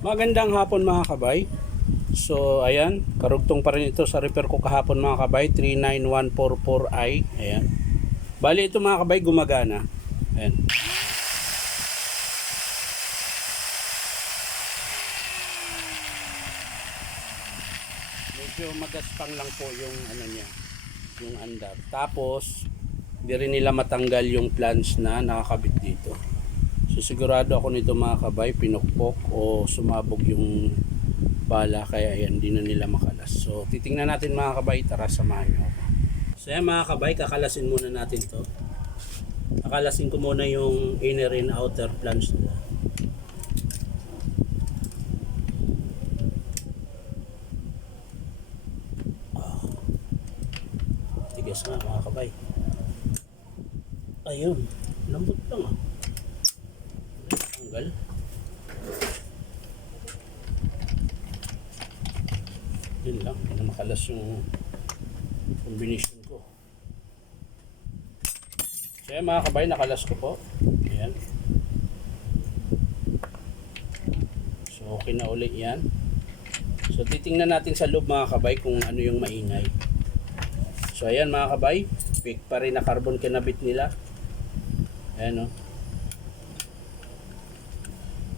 Magandang hapon mga kabay. So ayan, karugtong pa rin ito sa repair ko kahapon mga kabay, 39144i. Ayan. Bali ito mga kabay gumagana. Ayan. Medyo magaspang lang po yung ano niya, yung andar. Tapos di rin nila matanggal yung plans na nakakabit dito. So sigurado ako nito mga kabay, pinukpok o sumabog yung bala, kaya ayan, di na nila makalas. So titingnan natin mga kabay, tara samahan nyo ako. So ayan mga kabay, kakalasin muna natin to. Kakalasin ko muna yung inner and outer plans nila. Tigas nga mga kabay. Ayun, lambot lang ah. Tanggal. Yun lang, hindi na makalas yung combination ko. So yan mga kabay, nakalas ko po. Ayan. So okay na ulit yan. So titingnan natin sa loob mga kabay kung ano yung maingay. So ayan mga kabay, fake pa rin na carbon kinabit nila. Ayan o.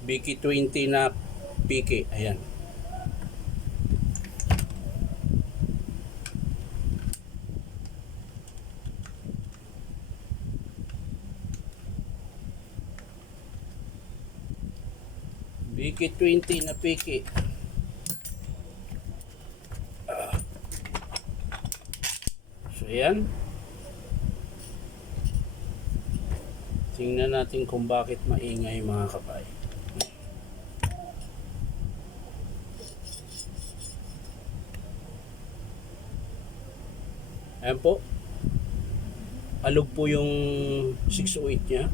BK20 na PK. Ayan. BK20 na PK. So ayan. Tingnan natin kung bakit maingay mga kabay. Ayan po. Alog po yung 608 nya.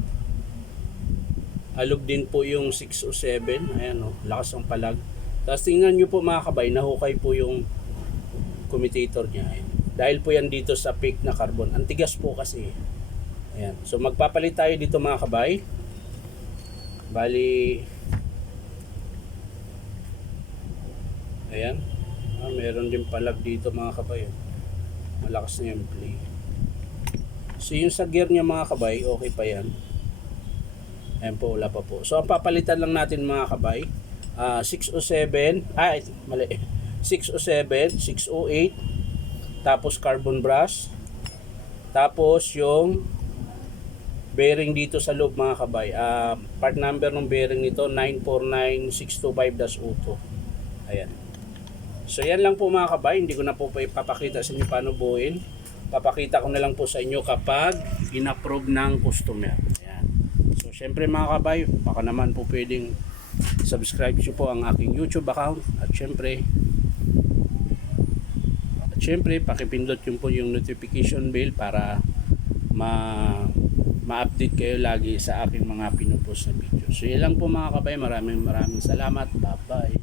Alog din po yung 607. Ayan o, lakas ng palag. Tapos tingnan nyo po mga kabay, nahukay po yung commutator nya. Ayan. Dahil po yan dito sa peak na carbon. Ang tigas po kasi. Ayan. So magpapalit tayo dito mga kabay. Bali, ayan. Meron din palag dito mga kabay. Malakas na yung play. So yung sa gear niya mga kabay, okay pa yan. Ayan po, wala pa po. So ang papalitan lang natin mga kabay, 607, mali. 607, 608, tapos carbon brass, tapos yung bearing dito sa loob mga kabay. Part number ng bearing nito 949625-02. Ayan. So yan lang po mga kabay, hindi ko na po ipapakita sa inyo paano buuin. Papakita ko na lang po sa inyo kapag in-approve ng customer. Ayan. So syempre mga kabay, baka naman po pwedeng subscribe nyo po ang aking YouTube account. At syempre pakipindot yun po yung notification bell para ma-update kayo lagi sa aking mga pinupost na video. So yan lang po mga kabay, maraming salamat. Bye bye.